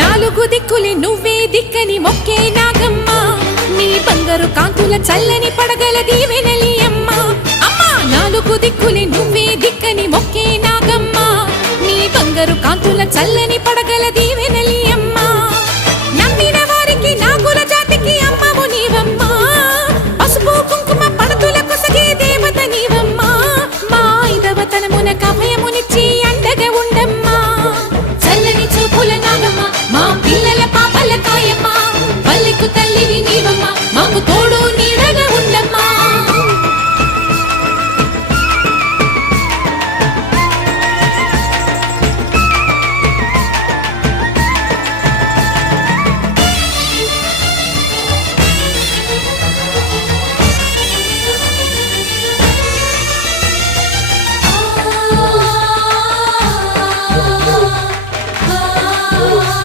నాలుగు దిక్కులే నువ్వే దిక్కని మొక్కే నాగమ్మ నీ బంగారు కాంతుల చల్లని పడగల దీవెనలి అమ్మ అమ్మా నాలుగు దిక్కులే నువ్వే దిక్కని మొక్కే నాగమ్మ నీ బంగారు కాంతుల చల్లని